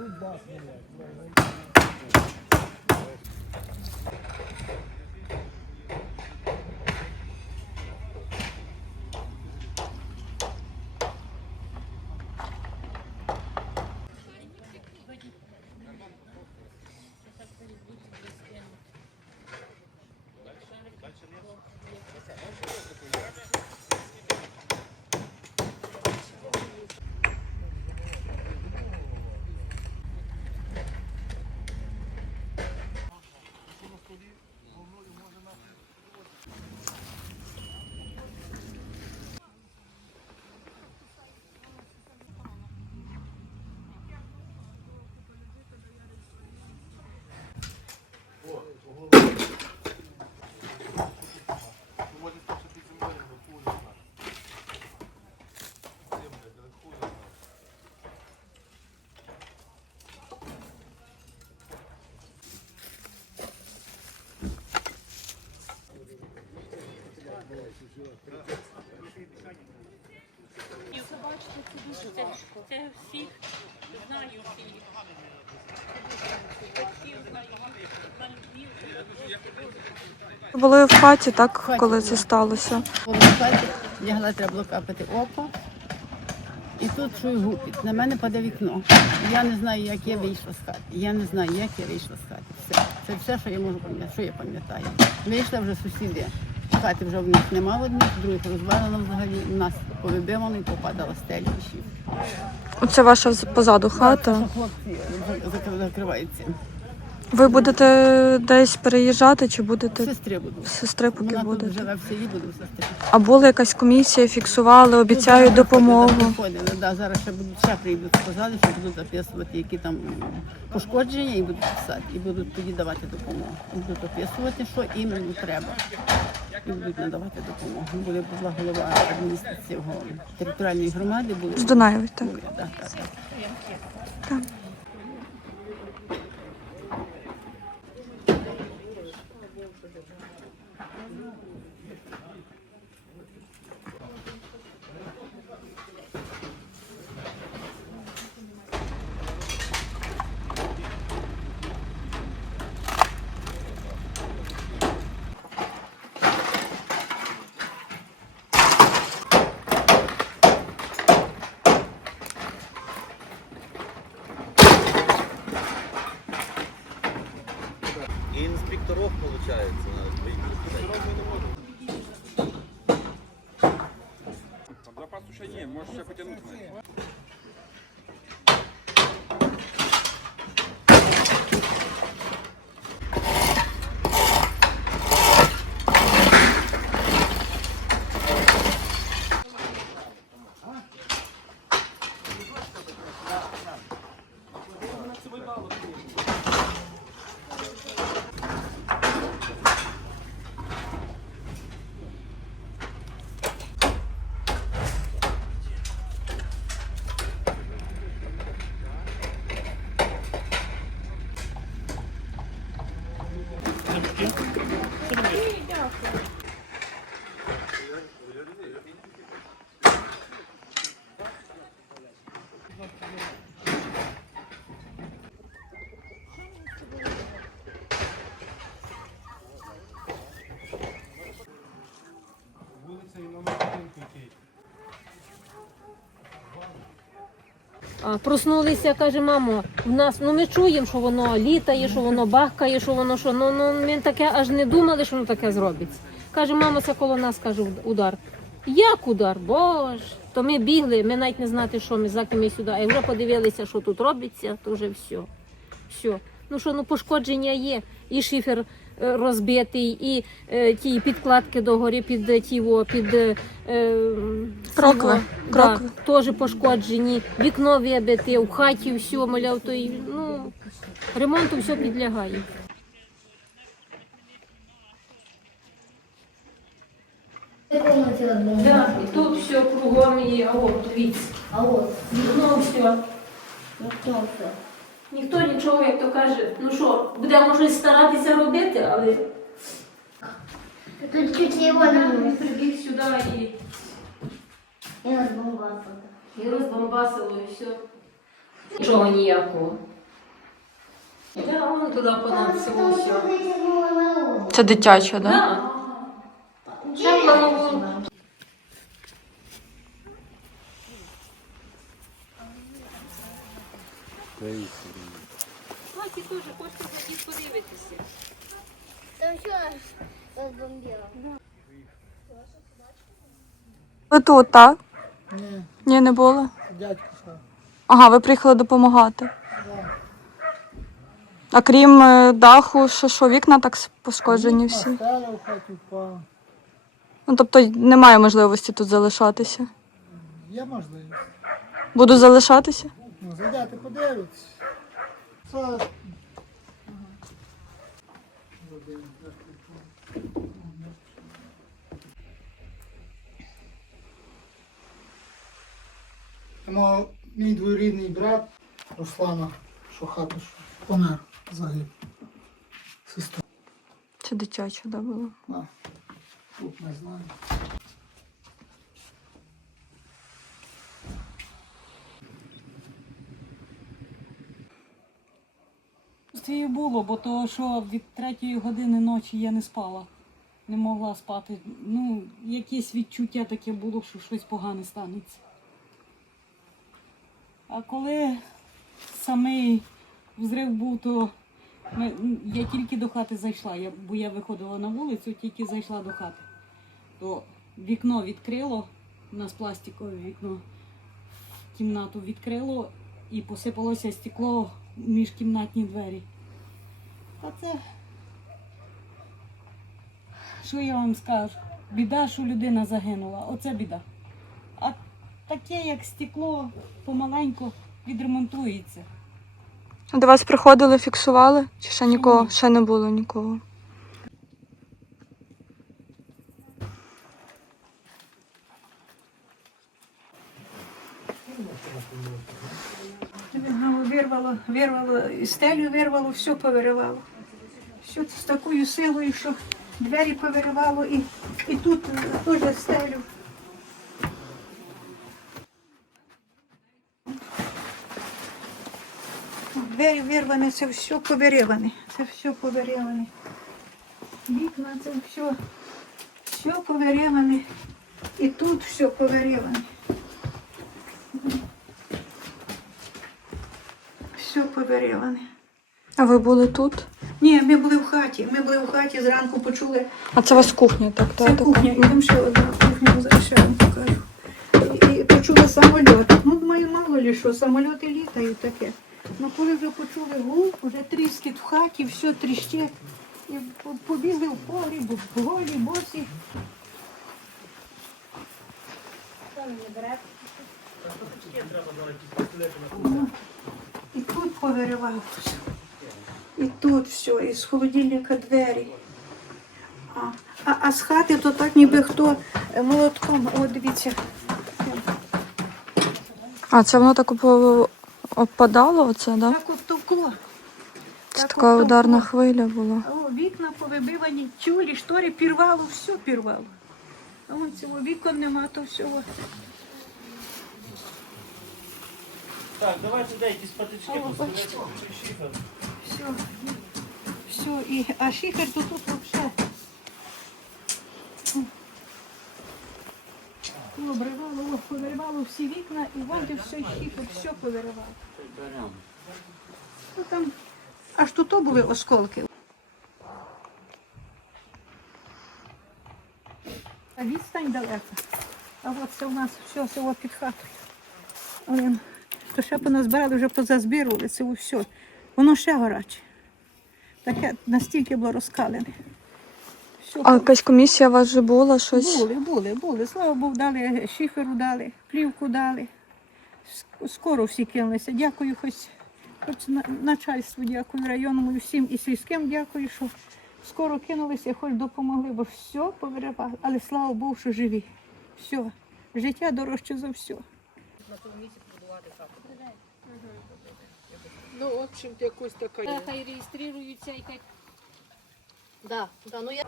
Це це. Це всіх знаю всіх. Були в хаті, так, коли це сталося. Коли в хаті лягла, треба було капати око. І тут чую гупіт. На мене паде вікно. Я не знаю, як я вийшла з хати. Я не знаю, як я вийшла з хати. Все. Це все, що я можу пам'ятати, що я пам'ятаю. Вийшла вже сусіди. В хаті вже в них нема одних, других розвалено взагалі. У нас повибивано і попадала стелі. Оце ваша позаду хата. Хлопці закр- закриваються. Ви будете десь переїжджати чи будете Сестри будуть. сестри, поки Вона тут будете? живе в селі, буде в сестри. А була якась комісія, фіксували, обіцяють допомогу. Приходили, да, зараз ще будуть ще прийдуть, сказали, що будуть записувати, які там пошкодження, і будуть писати, і будуть тоді давати допомогу. І Будуть описувати, що іменно треба. І будуть надавати допомогу. Буде була голова адміністрації територіальної громади. Буде, З Дунаєвої, так. буде, да, так, так. И инспекторов получается надо выйти. Там запас ще є, можеш ще потягнути. А, Проснулися, каже, мамо, в нас, ну ми чуємо, що воно літає, що воно бахкає, що воно що. Ну, ну ми таке аж не думали, що воно таке зробиться. Каже, мамо, це коло нас каже удар. Як удар? Боже. То ми бігли, ми навіть не знати, що ми заки ми сюди. А вже подивилися, що тут робиться, то вже все. Все. Ну що, ну пошкодження є. І шифер розбитий, і е, ті підкладки догорі під е, ті, во, під е, е, Крокви, село. крокви. Да, теж пошкоджені, вікно вибите, в хаті все, мовляв, то й, ну, ремонту все підлягає. Да, і тут все кругом і а от, дивіться. А от, Вікно все. хто це? Ніхто нічого, як то каже, ну що, будемо щось старатися робити, але Тут чуть його не прибіг сюди і, і розбомбав. і розбомбасило, і все. Нічого ніякого. Да, вон туди понад село все. Це дитяча, да? Да. Ще Хаті теж хочете ходіть подивитися. Там все разбомбило. Ви тут, так? Ні. Ні, не було? Дядько що? Ага, ви приїхали допомагати. А крім е, даху, що, що вікна так с- пошкоджені всі. Стеля в хаті впала. Ну, тобто немає можливості тут залишатися. Є можливість. Буду залишатися? Ну, зайдете, подивитися. Це... Тому мій двоюрідний брат Руслана, що хату що помер загиб. Сестра. Це дитяча, да, було? Да. Тут не знаю. Це і було, бо то, що від третьої години ночі я не спала, не могла спати. Ну, якесь відчуття таке було, що щось погане станеться. А коли самий взрив був, то ми, я тільки до хати зайшла, я, бо я виходила на вулицю, тільки зайшла до хати. То вікно відкрило, у нас пластикове вікно кімнату відкрило і посипалося стекло в міжкімнатні двері. Та це. Що я вам скажу? Біда, що людина загинула. Оце біда. Таке, як стекло, помаленьку відремонтується. До вас приходили, фіксували? Чи ще нікого? Ще не було нікого. Воно вирвало, вирвало, і стелю вирвало, все повиривало. Все з такою силою, що двері повиривало і, і тут теж стелю. Двері вирвані, це все повириване. Це все повириване. Вікна, це все, все повириване. І тут все повириване. Все повириване. А ви були тут? Ні, ми були в хаті. Ми були в хаті, зранку почули. А це у вас кухня, так? Це та, така? кухня, і там ще одна кухня, зараз ще вам покажу. І, і почули самольот. Ну, думаю, мало ли що, самольоти літають таке. Ну коли вже почули гул, вже тріскіт в хаті, все тріщить. І побігли в погріб, в голі, босі. І тут повиривало все. І тут все, і з холодильника двері. А, а, а з хати то так ніби хто е, молотком. О, дивіться. А, це воно так опо- опадало, оце, да? Так от товкло. Це Так така от ударна хвиля була. О, вікна повибивані, тюлі, штори пірвало, все пірвало. А вон цього вікон нема, то всього. Так, давайте дай якісь патички О, бачите. Все. Все, і, а шифер тут взагалі. Обривало, повиривало всі вікна і вон все шифер, все повиривало. Ну, там, аж тут були осколки. А відстань далека. А от це у нас все село під хатою. Один. То ще поназбирали, вже позазбірували це все. Воно ще гаряче. Таке настільки було розкалене. Все, А якась комісія у вас вже була щось? були, були, були. Слава Богу, дали шиферу дали, плівку дали. Скоро всі кинулися. Дякую хоч, хоч начальству, дякую районному і всім і сільським дякую, що скоро кинулися, хоч допомогли, бо все повиривали. Але слава Богу, що живі. Все. Життя дорожче за все. Ну, Хай реєструються і хай Да, да, ну я